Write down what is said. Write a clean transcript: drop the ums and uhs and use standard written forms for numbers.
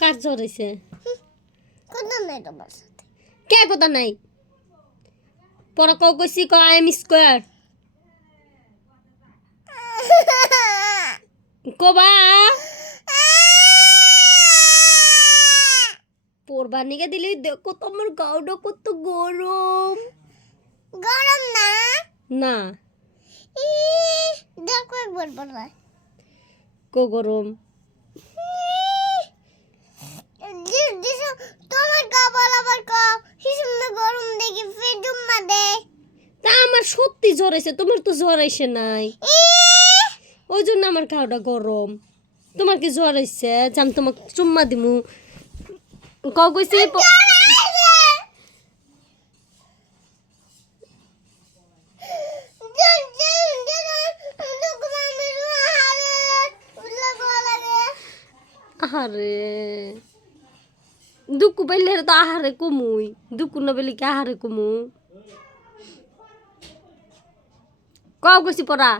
কার জ্বর হয়েছে? কথা নাই তোমার সাথে। কে কথা নাই? পরে কও কইছি ক আই এম স্কোয়ার কবা পড়বার নিকে দিলে দেখো তোমার গাউডা কত গরম। গরম না না দেখো একবার বলা কো গরম। তোমার কাপড় আবার কাপ হিসেবে গরম দেখি ফের জুম্মা দে। তা আমার সত্যি জ্বর হয়েছে, তোমার তো জ্বর আইসে নাই, ওই জন্য আমার গাউডা গরম। তোমার কি জ্বর হয়েছে যে আমি তোমাকে চুম্মা দিমু? কও কইছি আহারে দুকু পাইলে তো আহারে কমুই, দুকু না পেলে কি আহারে কমু? কও কইছি পড়া